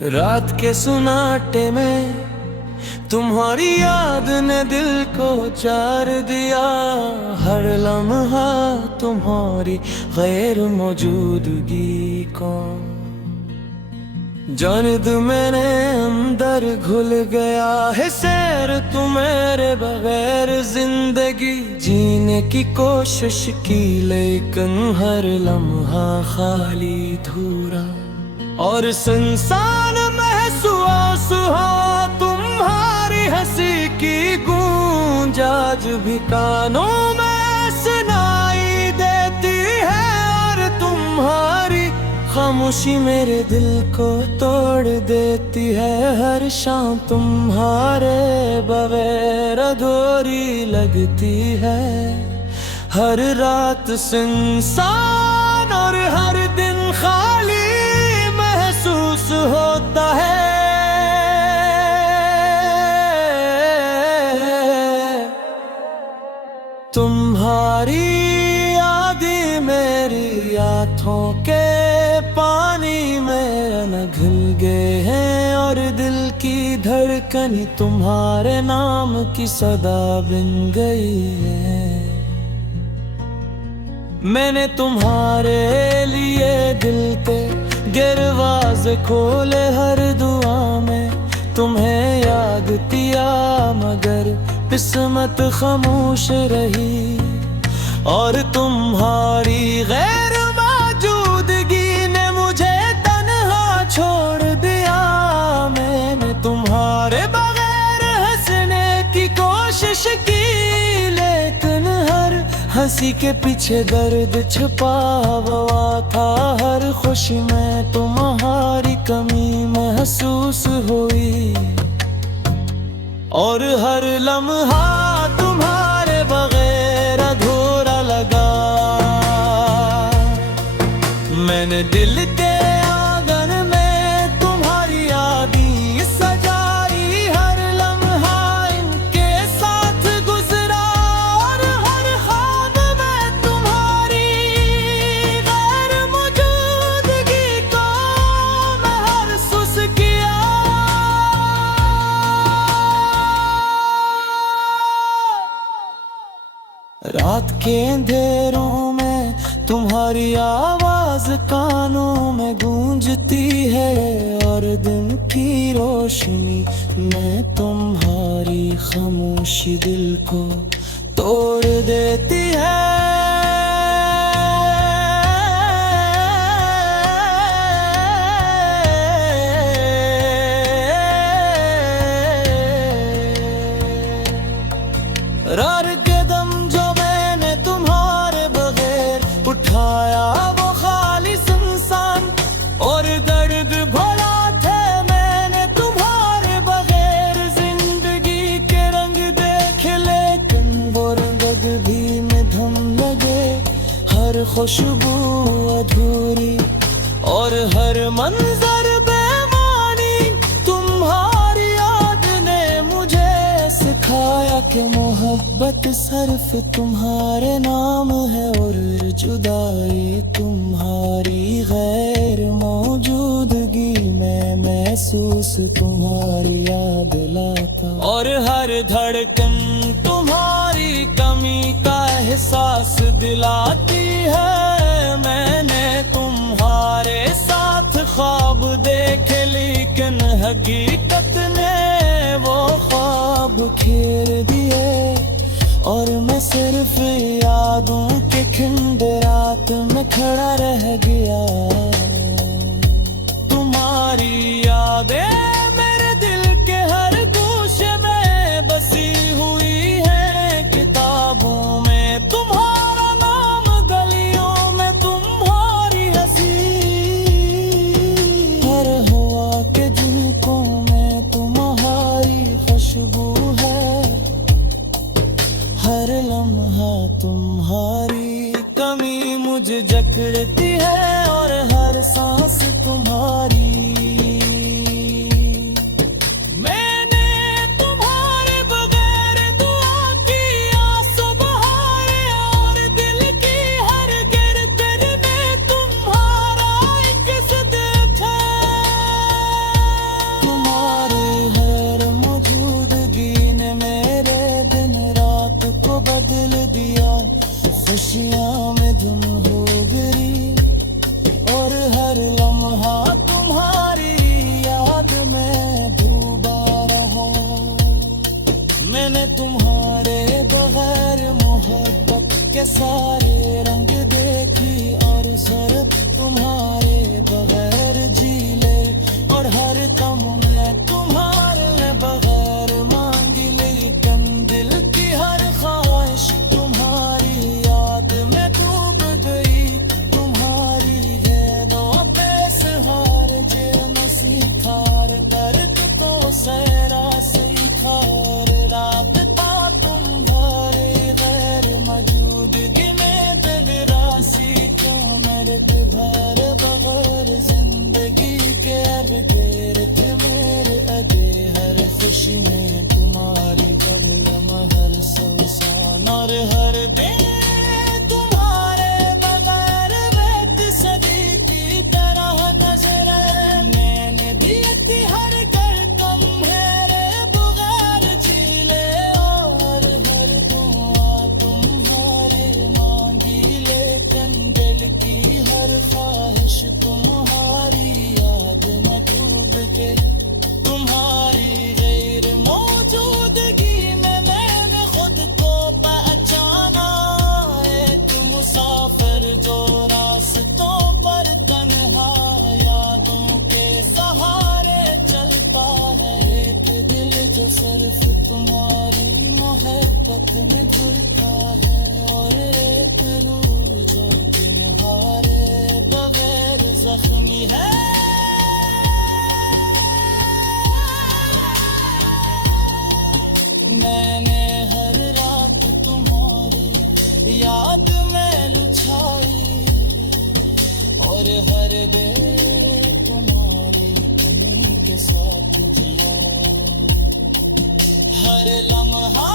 रात के सुनाटे में तुम्हारी याद ने दिल को चार दिया। हर लम्हा तुम्हारी गैर मौजूदगी को जानिद मैंने अंदर घुल गया है। सैर तू मेरे बगैर जिंदगी जीने की कोशिश की, लेकिन हर लम्हा खाली धूरा और सुनसान महसूस हुआ। तुम्हारी हंसी की गूंज आज भी कानों में सुनाई देती है, और तुम्हारी खामोशी मेरे दिल को तोड़ देती है। हर शाम तुम्हारे बगैर अधूरी लगती है, हर रात सुनसान और हर दिन खाली महसूस होता है। तुम्हारी यादें मेरी आँखों के पानी में न घुल गए हैं, और दिल की धड़कन तुम्हारे नाम की सदा बन गई है। मैंने तुम्हारे लिए दिल पे दरवाज़े खोले, हर दुआ में तुम्हें याद किया, मगर किस्मत खामोश रही। और तुम्हारी गैर मौजूदगी ने मुझे तन्हा छोड़ दिया। मैंने तुम्हारे बगैर हंसने की कोशिश की, लेकिन हर हंसी के पीछे दर्द छुपा हुआ था। हर खुशी में तुम्हारी कमी महसूस हुई, और हर लम्हा तुम्हारे बगैर अधूरा लगा। मैंने दिल के आंगन में तुम्हारी यादें सजाई, हर लम्हा इनके साथ गुजरा, और हर ख्वाब में तुम्हारी गैर मौजूदगी को महसूस किया। रात के अंधेरों में तुम्हारी आवाज कानों में गूंजती है, और दिन की रोशनी में तुम्हारी खामोशी दिल को तोड़ देती है। हर कदम जो मैंने तुम्हारे बगैर उठाया वो खाली सुनसान और दर्द भरा थे। मैंने तुम्हारे बगैर जिंदगी के रंग देखे, लेकिन वो रंग भी में धम लगे। हर खुशबू अधूरी और हर मंजर बेमानी, तुम्हारी याद ने मुझे सिखाया कि मोहब्बत सिर्फ तुम्हारे नाम है, और जुदाई तुम्हारी गैर मौजूदगी में महसूस तुम्हारी याद लाता। और हर धड़कन तुम्हारी कमी का एहसास दिलाती है। मैंने तुम्हारे साथ ख्वाब देखे, लेकिन हकीकत ने वो ख्वाब खेर दिए, और मैं सिर्फ यादों के खंडरात में खड़ा रह गया। तुम्हारी यादें मेरे दिल के हर गोशे में बसी हुई है। किताबों में तुम्हारा नाम, गलियों में तुम्हारी हंसी, हर हवा के झोंकों में तुम्हारी खुशबू है। हर लम्हा तुम्हारी कमी मुझे जकड़ती है, और हर सांस गिर्द मेरे अदे हर खुशी में तुम्हारी कर लम्हा सुसान और हर दिन तुम्हारे बगैर बेत सदी की तरह नजर मैंने दी थी हर कर कम मेरे बगैर झीले और हर दुआ तुम्हारे मांगी लेकिन दिल की हर ख्वाहिश तुम्हारी याद न डूब के तुम्हारी गैर मौजूदगी में मैंने खुद को पहचाना एक मुसाफिर जो रास्तों पर तन्हा यादों के सहारे चलता है एक दिल जो सिर्फ तुम्हारी मोहब्बत में जुड़ता है और एक रूह जो तुम्हारे बगैर जख्मी है मैंने हर रात तुम्हारी याद में लुछाई और हर देर तुम्हारी कमी के साथ जिया हर लम्हा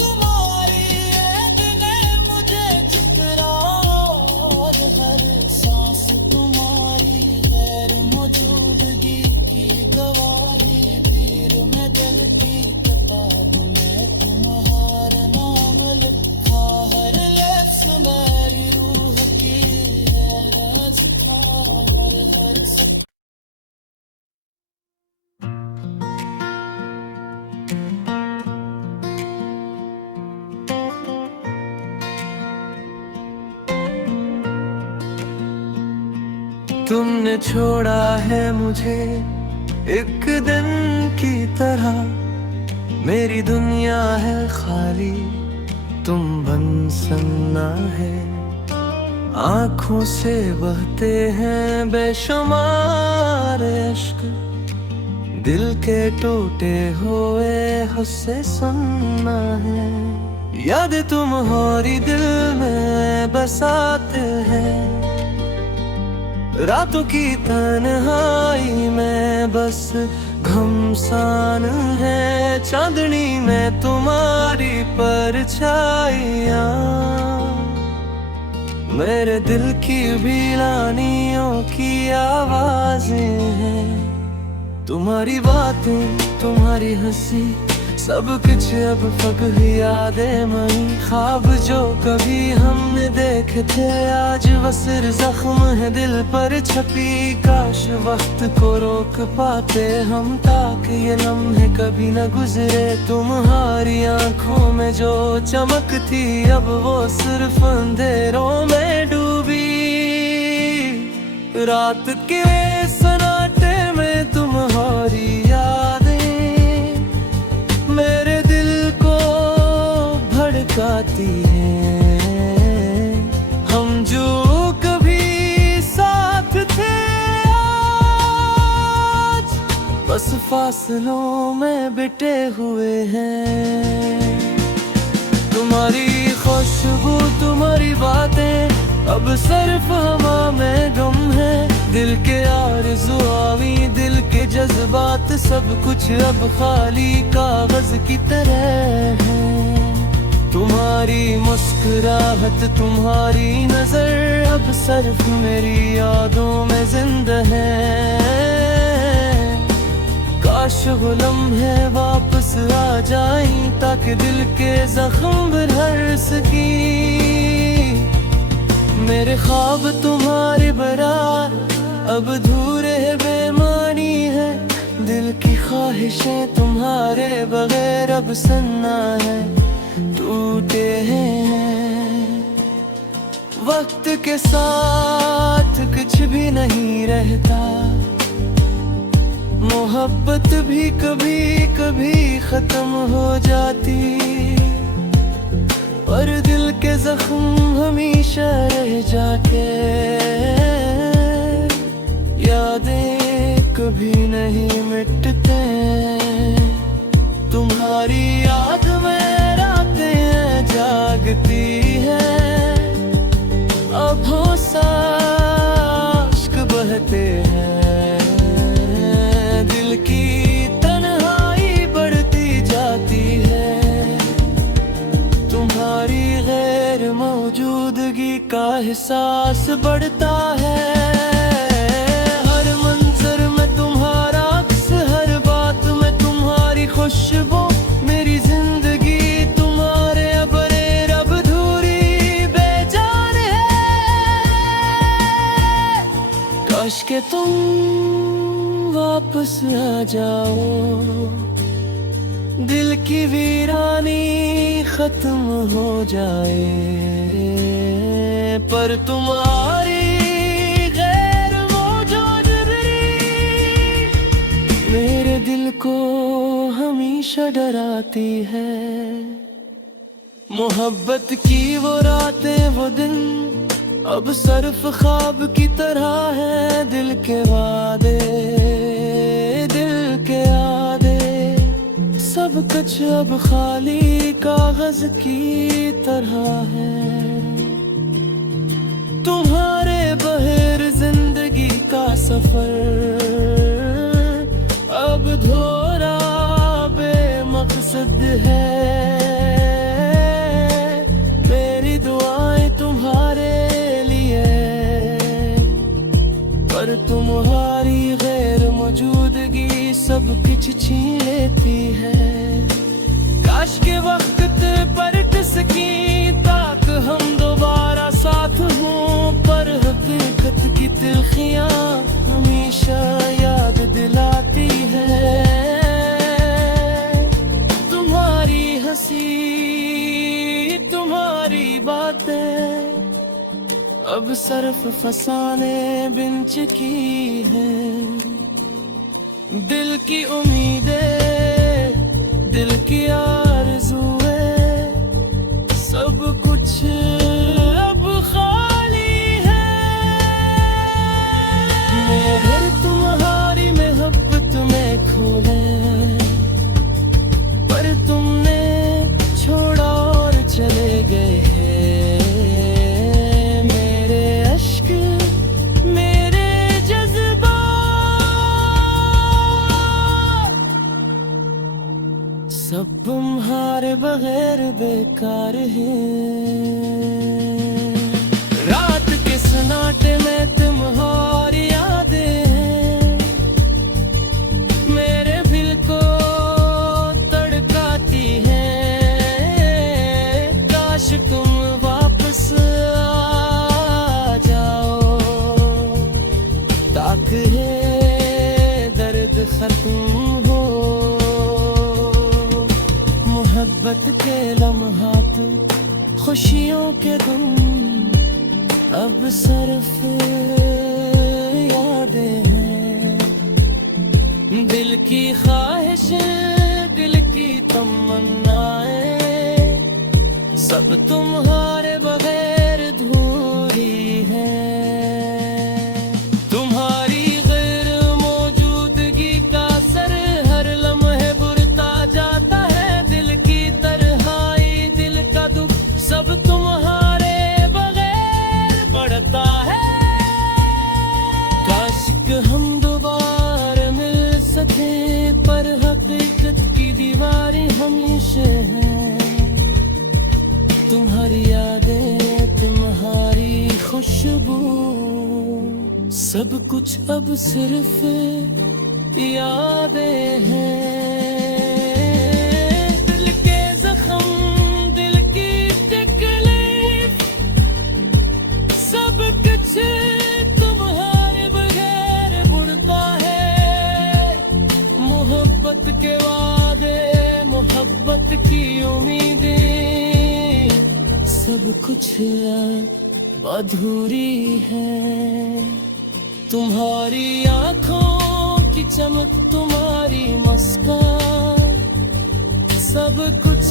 तुम्हारी याद ने मुझे चुकरा और हर सांस तुम्हारी गैर मौजूदगी की गवाही पीर में दिल की किताब में तुम्हारा नाम लिखा हर लफ्ज़ मेरी रूह की है राज था और हर तुमने छोड़ा है मुझे एक दिन की तरह मेरी दुनिया है खाली तुम बन सन्ना है आँखों से बहते हैं बेशुमार इश्क दिल के टूटे हुए हुस्से सुनना है याद तुम्हारी दिल में बसाते हैं रातों की तन्हाई में बस घमसान है चांदनी में तुम्हारी परछाइयाँ मेरे दिल की वीरानियों की आवाजें हैं तुम्हारी बातें तुम्हारी हंसी सब कुछ अब फक यादें मई ख्वाब जो कभी हमने देखे थे आज बसर जख्म है दिल पर छपी काश वक्त को रोक पाते हम ताकि ये लम्हे कभी न गुजरे तुम्हारी आंखों में जो चमक थी अब वो सिर्फ अंधेरों में डूबी रात के सन्नाटे में तुम्हारी मेरे दिल को भड़काती हैं हम जो कभी साथ थे आज बस फासलों में बिटे हुए हैं तुम्हारी खुशबू तुम्हारी बातें अब सिर्फ हवा में गम है दिल के आरज़ुआवी दिल के जज्बात सब कुछ अब खाली कागज की तरह है तुम्हारी मुस्कुराहट तुम्हारी नजर अब सिर्फ मेरी यादों में जिंदा है काश वो लम्हे वापस आ जाएं ताकि दिल के जख्म भर सकी मेरे ख्वाब तुम्हारे बरार अब अधूरे बेमानी है दिल की ख्वाहिशें तुम्हारे बगैर अब सन्ना है टूटे हैं वक्त के साथ कुछ भी नहीं रहता मोहब्बत भी कभी कभी खत्म हो जाती पर दिल के जख्म हमेशा रह जाके यादें कभी नहीं मिटते तुम्हारी याद में रातें जागती है अब होश बहते हैं एहसास बढ़ता है। हर मंजर में तुम्हारा अक्स, हर बात में तुम्हारी खुशबू, मेरी जिंदगी तुम्हारे अबरे रब धूरी बेजान है। काश के तुम वापस आ जाओ, दिल की वीरानी खत्म हो जाए, पर तुम्हारी गैर मौजूदगी मेरे दिल को हमेशा डराती है। मोहब्बत की वो रातें वो दिन अब सिर्फ ख्वाब की तरह है। दिल के वादे, दिल के आदे, सब कुछ अब खाली कागज की तरह है। तुम्हारे बहर जिंदगी का सफर अब धोरा बेमकसद है। मेरी दुआएं तुम्हारे लिए, पर तुम्हारी गैर मौजूदगी सब कुछ छीन लेती है। काश के वक्त पलट सकी ताक हम दोबारा साथ हों, पर हकीकत की तिल्खियां हमेशा याद दिलाती है। तुम्हारी हंसी, तुम्हारी बातें अब सिर्फ फसाने बिन चुकी हैं। दिल की उम्मीदें, दिल की आरज़ुएं, सब कुछ अब खाली है। मेरे तुम्हारी मोहब्बत में खो गए, पर तुमने छोड़ा और चले गए। मेरे अश्क, मेरे जज्बा सब तुम्हारे बगैर बेकार हैं। रात के सन्नाटे में तुम्हारी यादें हैं, मेरे दिल को तड़काती हैं। काश तुम वापस आ जाओ, ताकि दर्द खत्म हो। मोहब्बत के लम्हात, खुशियों के दिन अब सिर्फ यादें हैं। दिल की ख्वाहिशें, दिल की तमन्नाएं, सब तुम्हारे बगैर अधूरी हैं। तुम्हारी गैर मौजूदगी का असर हर लम्हे बुरता जाता है। दिल की तरहाई, दिल का दुख सब तुम्हारे बगैर बढ़ता है। काश कि हम दोबारा मिल सके, पर हकीकत की दीवारें हमेशा हैं। तुम्हारी यादें, तुम्हारी खुशबू, सब कुछ अब सिर्फ यादें हैं। दिल के जख्म, दिल की तकलीफ, सब कुछ तुम्हारे बगैर बुरता है। मोहब्बत के वादे, मोहब्बत की उम्मीदें, सब कुछ अधूरी है। तुम्हारी आंखों की चमक, तुम्हारी मुस्कान, सब कुछ